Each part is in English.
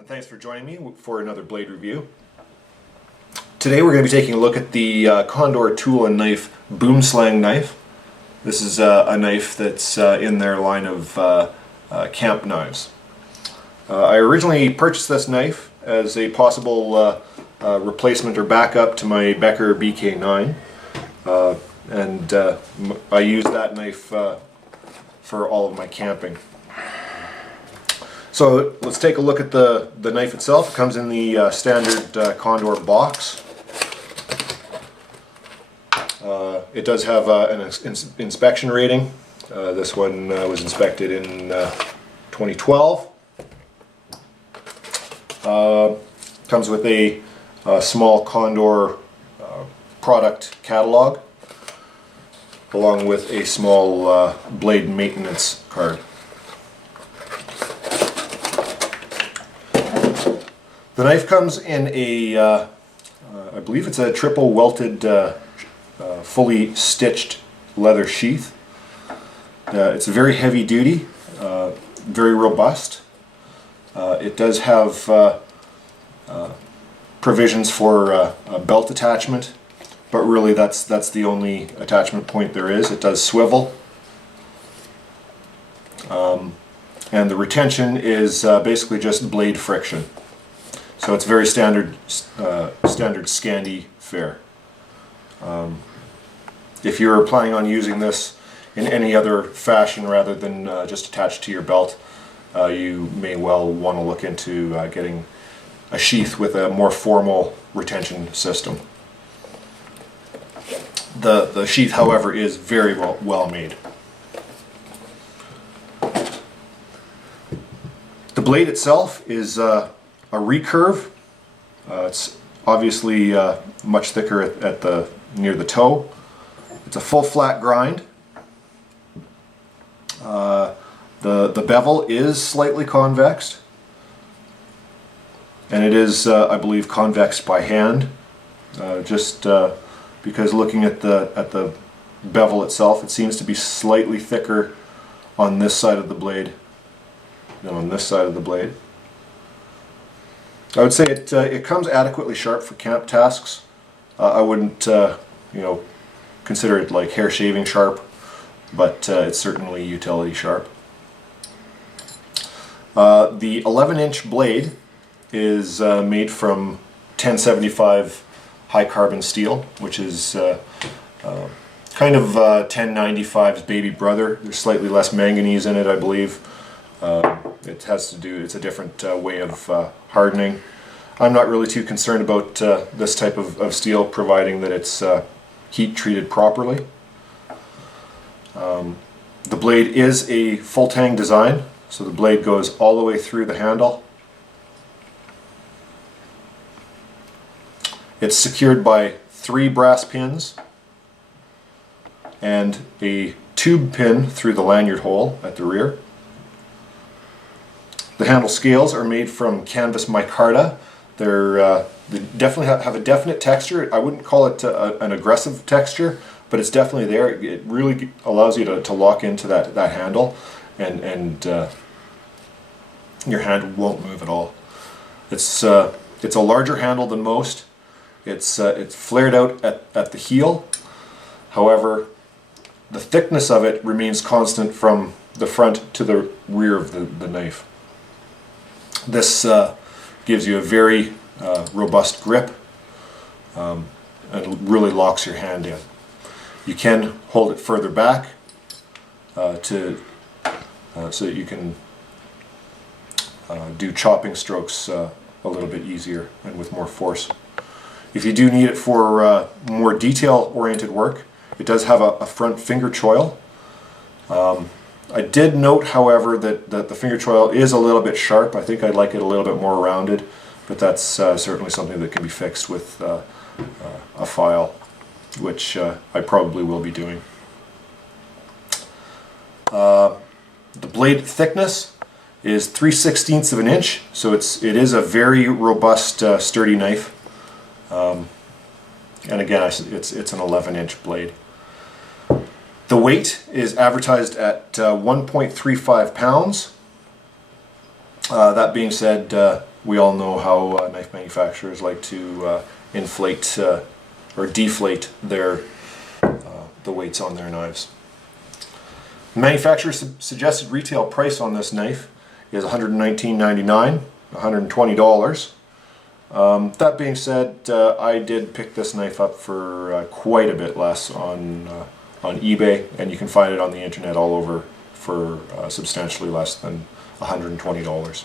And thanks for joining me for another blade review. Today we're going to be taking a look at the Condor Tool and Knife Boomslang knife. This is a knife that's in their line of camp knives. I originally purchased this knife as a possible replacement or backup to my Becker BK9, and I use that knife for all of my camping. So let's take a look at the knife itself. It comes in the standard Condor box. It does have an inspection rating. This one was inspected in 2012. Comes with a small Condor product catalog, along with a small blade maintenance card. The knife comes in a, I believe it's a triple welted, fully stitched leather sheath. It's very heavy duty, very robust. It does have provisions for a belt attachment, but really that's the only attachment point there is. It does swivel, and the retention is basically just blade friction. So it's very standard Scandi fare. If you're planning on using this in any other fashion rather than just attached to your belt, you may well want to look into getting a sheath with a more formal retention system. The sheath, however, is very well made. The blade itself is a recurve. It's obviously much thicker at near the toe. It's a full flat grind. The bevel is slightly convexed, and it is, I believe, convexed by hand. Just because looking at the bevel itself, it seems to be slightly thicker on this side of the blade than on this side of the blade. I would say it comes adequately sharp for camp tasks. I wouldn't consider it like hair shaving sharp, but it's certainly utility sharp. The 11-inch blade is made from 1075 high carbon steel, which is kind of 1095's baby brother. There's slightly less manganese in it, I believe. It's a different way of hardening. I'm not really too concerned about this type of steel, providing that it's heat treated properly. The blade is a full tang design, so the blade goes all the way through the handle. It's secured by 3 brass pins and a tube pin through the lanyard hole at the rear. The handle scales are made from canvas micarta. They definitely have a definite texture. I wouldn't call it an aggressive texture, but it's definitely there. It really allows you to lock into that handle, and your hand won't move at all. It's a larger handle than most. It's flared out at the heel. However, the thickness of it remains constant from the front to the rear of the knife. This gives you a very robust grip, and really locks your hand in. You can hold it further back so that you can do chopping strokes a little bit easier and with more force. If you do need it for more detail-oriented work, it does have a front finger choil. I did note, however, that the finger choil is a little bit sharp. I think I'd like it a little bit more rounded, but that's certainly something that can be fixed with a file, which I probably will be doing. The blade thickness is 3/16 of an inch, so it is a very robust, sturdy knife. And again, it's an 11-inch blade. The weight is advertised at 1.35 pounds. That being said, we all know how knife manufacturers like to inflate or deflate their the weights on their knives. The manufacturer's suggested retail price on this knife is $119.99, $120. That being said, I did pick this knife up for quite a bit less on eBay, and you can find it on the internet all over for substantially less than $120.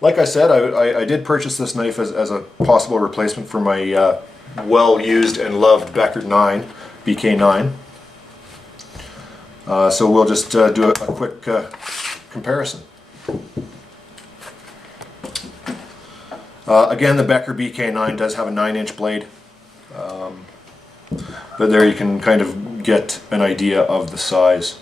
Like I said, I did purchase this knife as a possible replacement for my well-used and loved Becker BK9. So we'll just do a quick comparison. Again, the Becker BK9 does have a 9-inch blade, but there you can kind of get an idea of the size.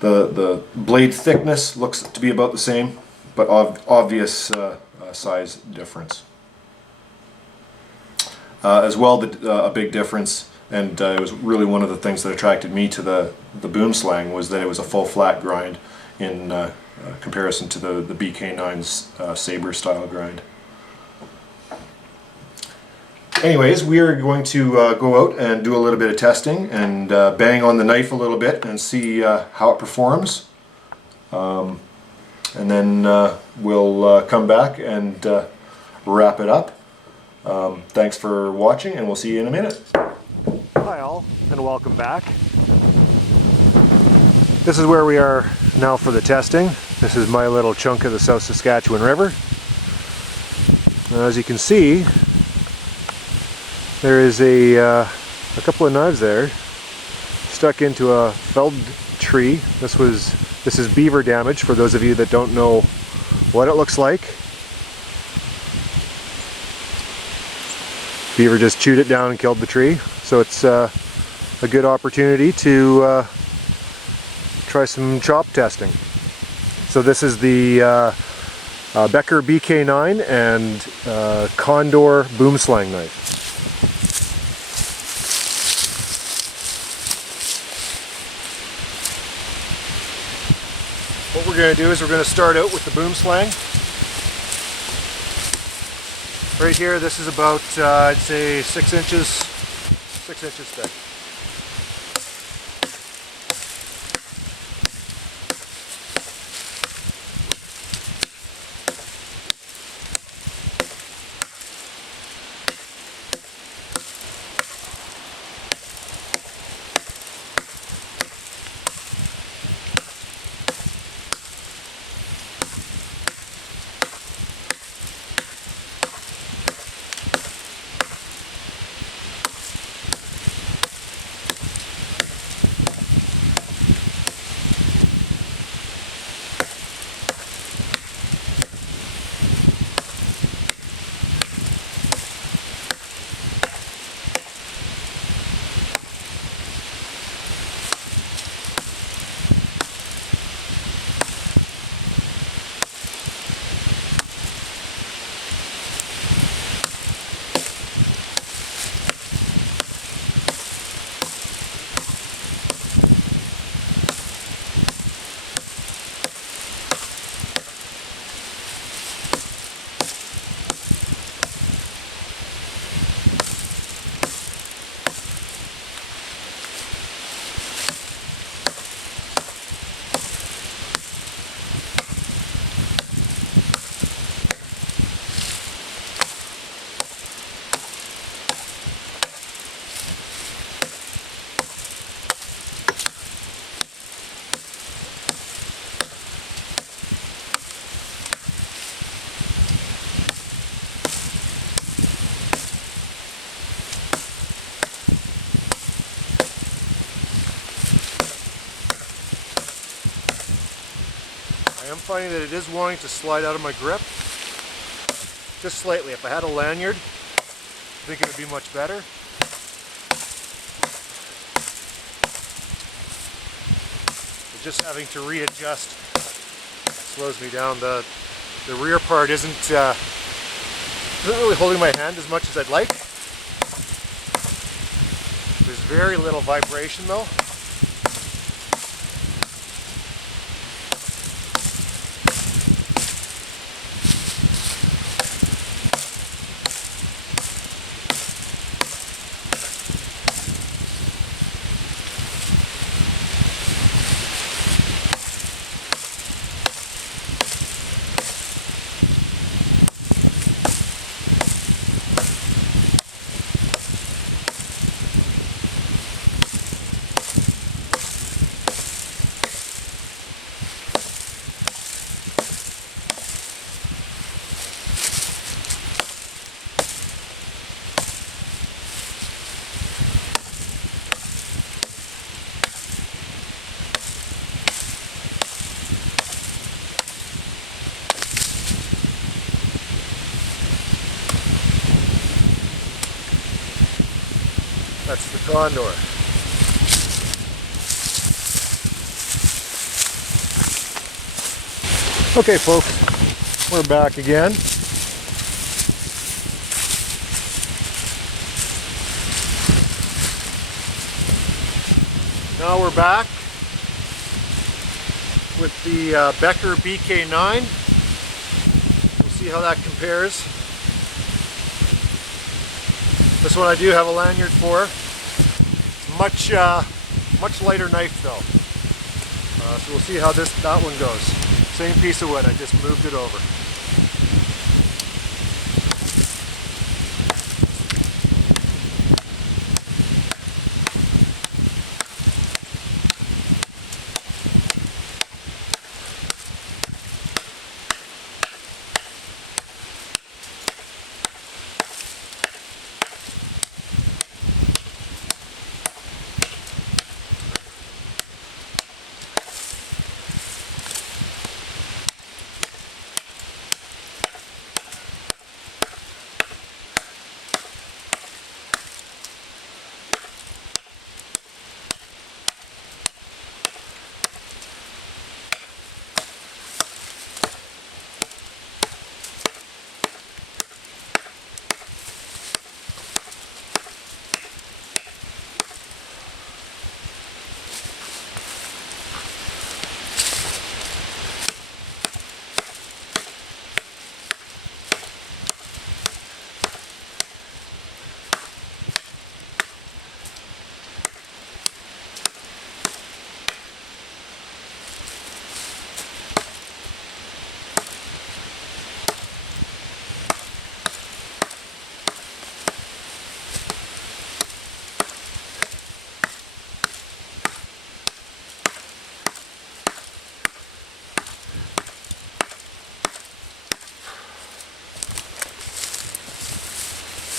The blade thickness looks to be about the same, but obvious size difference. As well, a big difference, and it was really one of the things that attracted me to the Boomslang, was that it was a full flat grind in comparison to the BK9's saber style grind. Anyways, we are going to go out and do a little bit of testing and bang on the knife a little bit and see how it performs. And then we'll come back and wrap it up. Thanks for watching, and we'll see you in a minute. Hi all, and welcome back. This is where we are now for the testing. This is my little chunk of the South Saskatchewan River. Now, as you can see, there is a couple of knives there stuck into a felled tree. This is beaver damage, for those of you that don't know what it looks like. Beaver just chewed it down and killed the tree, so it's a good opportunity to try some chop testing. So this is the Becker BK9 and Condor Boomslang knife. What we're going to do is we're going to start out with the Boomslang. Right here, this is about, I'd say 6 inches thick. I am finding that it is wanting to slide out of my grip, just slightly. If I had a lanyard, I think it would be much better. But just having to readjust slows me down. The rear part isn't really holding my hand as much as I'd like. There's very little vibration though. That's the Condor. Okay folks, we're back again. Now we're back with the Becker BK9. We'll see how that compares. This one I do have a lanyard for. Much lighter knife though. So we'll see how that one goes. Same piece of wood, I just moved it over.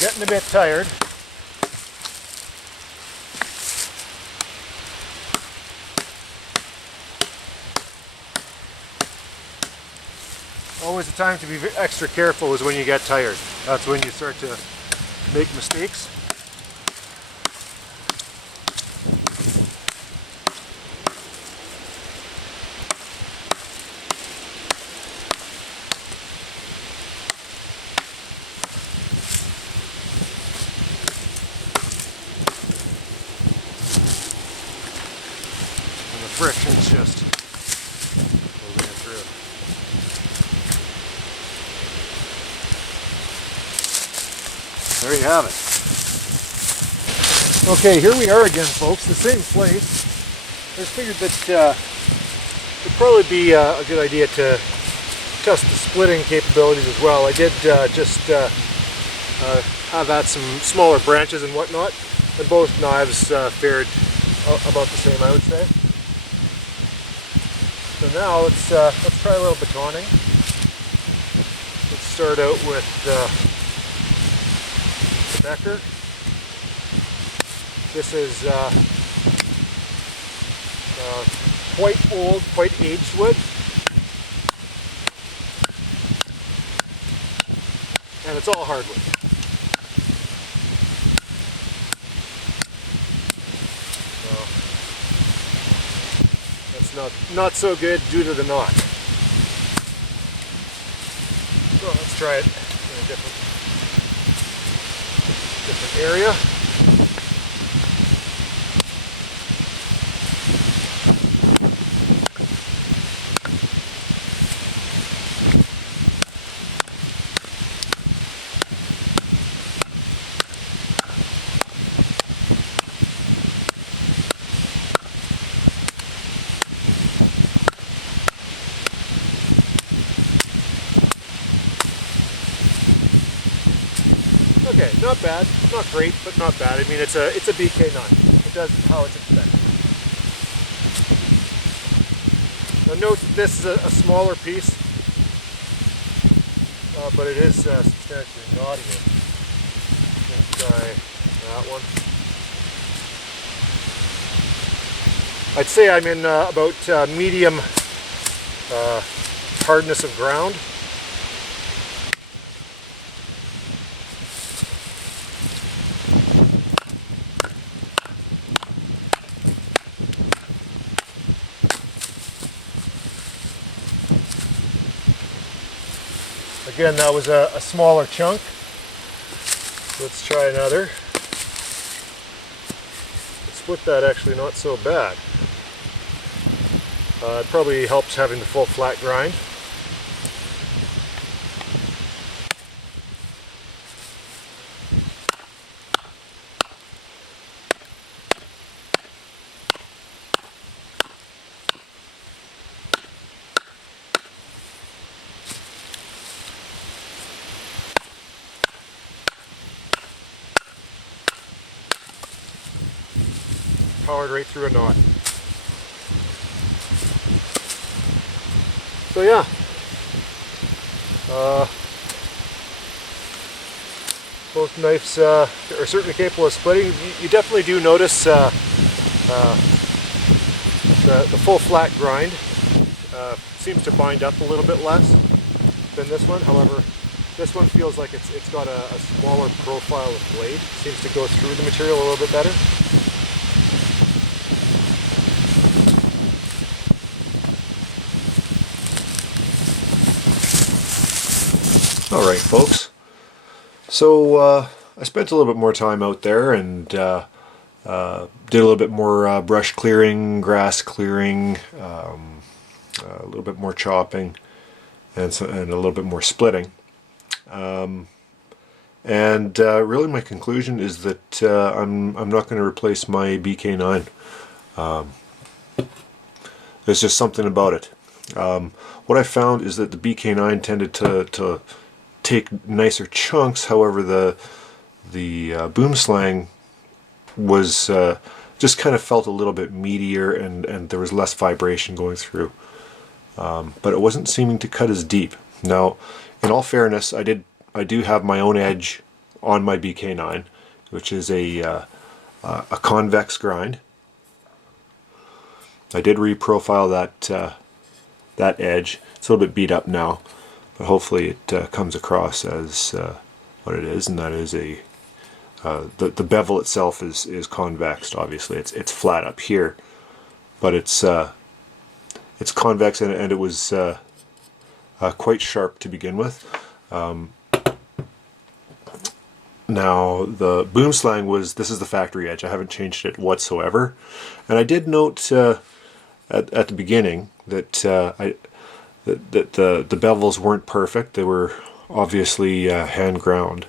Getting a bit tired. Always the time to be extra careful is when you get tired. That's when you start to make mistakes. Friction's just moving it through. There you have it. Okay, here we are again, folks. The same place. I just figured that it'd probably be a good idea to test the splitting capabilities as well. I did just have at some smaller branches and whatnot, and both knives fared about the same, I would say. So now let's try a little batoning. Let's start out with the Becker. This is quite old, quite aged wood, and it's all hardwood. Not so good due to the knot. So let's try it in a different area. Okay, not bad, not great, but not bad. I mean, it's a BK9. It does how it's expected. Now note that this is a smaller piece, but it is substantially knottier. Let's try that one. I'd say I'm in about medium hardness of ground. again, that was a smaller chunk. Let's try another. The split that actually not so bad. It probably helps having the full flat grind. Powered right through a knot. So yeah, both knives are certainly capable of splitting. You definitely do notice the full flat grind seems to bind up a little bit less than this one. However, this one feels like it's got a smaller profile of blade. Seems to go through the material a little bit better. Alright folks, so I spent a little bit more time out there and did a little bit more brush clearing, grass clearing, a little bit more chopping, and a little bit more splitting. Really my conclusion is that I'm not going to replace my BK9. There's just something about it. What I found is that the BK9 tended to take nicer chunks. However, the Boomslang was just kind of felt a little bit meatier, and there was less vibration going through. But it wasn't seeming to cut as deep. Now, in all fairness, I do have my own edge on my BK9, which is a convex grind. I did reprofile that edge. It's a little bit beat up now, but hopefully it comes across as what it is, and that is the bevel itself is convex. Obviously, it's flat up here, but it's convex, and it was quite sharp to begin with. Now the Boomslang this is the factory edge. I haven't changed it whatsoever, and I did note at the beginning that the bevels weren't perfect. They were obviously hand ground,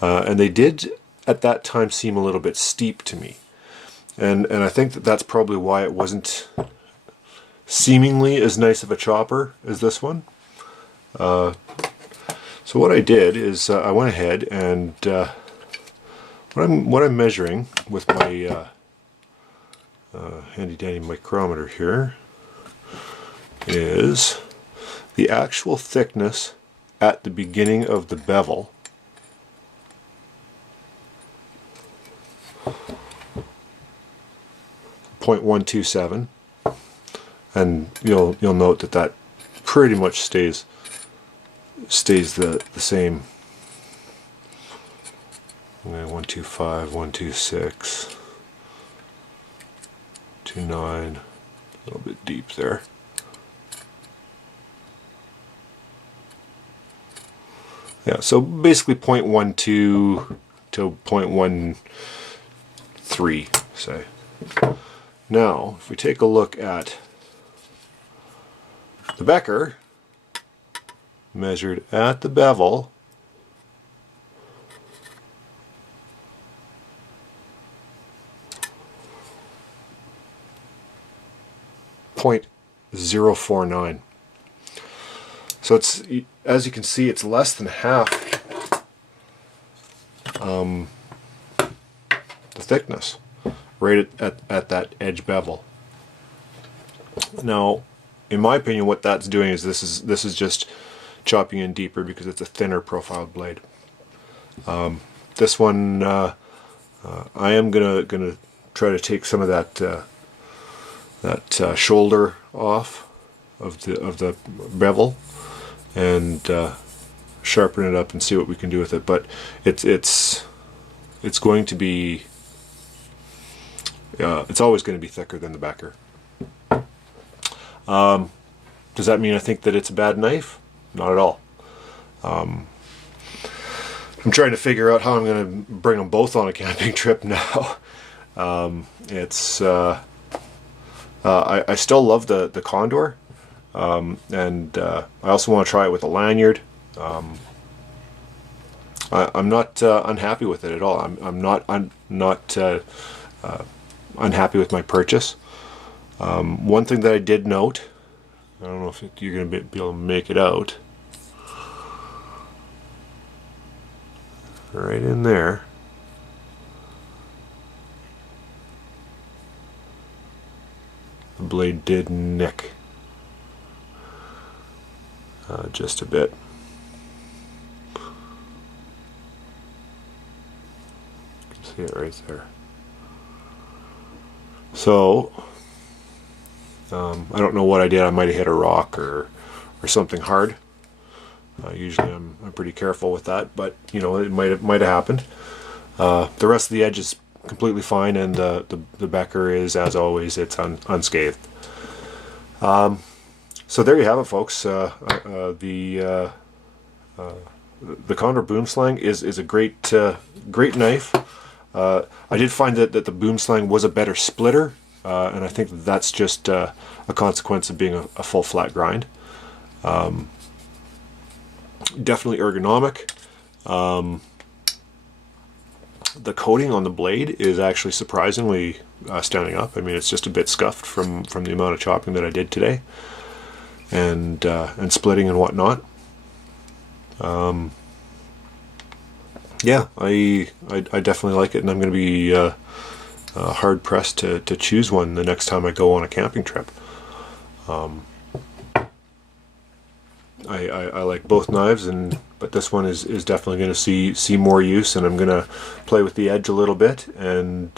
and they did at that time seem a little bit steep to me, and I think that's probably why it wasn't seemingly as nice of a chopper as this one. So what I did is I went ahead and what I'm measuring with my handy dandy micrometer here is the actual thickness at the beginning of the bevel. .127, and you'll note that pretty much stays the same. 125, 126, 29, a little bit deep there. Yeah, so basically 0.12 to 0.13, say. Now, if we take a look at the Becker, measured at the bevel, .049. So it's, as you can see, it's less than half the thickness right at that edge bevel. Now, in my opinion, what that's doing is this is just chopping in deeper because it's a thinner profiled blade. This one, I am gonna try to take some of that shoulder off of the bevel and sharpen it up and see what we can do with it. But it's going to be it's always going to be thicker than the Becker. Does that mean I think that it's a bad knife? Not at all. I'm trying to figure out how I'm going to bring them both on a camping trip now. I still love the Condor, and I also want to try it with a lanyard. I'm not unhappy with it at all. I'm not unhappy with my purchase. One thing that I did note, I don't know if you're going to be able to make it out. Right in there. The blade did nick just a bit. You can see it right there. So I don't know what I did. I might have hit a rock or something hard. Usually I'm pretty careful with that, but you know, it might have happened. The rest of the edge is completely fine, and the Becker is, as always, it's unscathed. So there you have it, folks. The Condor Boomslang is a great knife. I did find that the Boomslang was a better splitter, and I think that's just a consequence of being a full flat grind. Definitely ergonomic. The coating on the blade is actually surprisingly standing up. I mean, it's just a bit scuffed from the amount of chopping that I did today, and splitting and whatnot. Yeah, I definitely like it, and I'm going to be hard pressed to choose one the next time I go on a camping trip. I like both knives, but this one is definitely going to see more use, and I'm going to play with the edge a little bit, and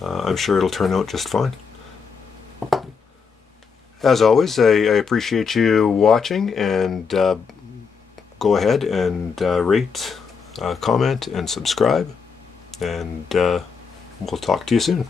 I'm sure it'll turn out just fine. As always, I appreciate you watching, and go ahead and rate, comment, and subscribe, and we'll talk to you soon.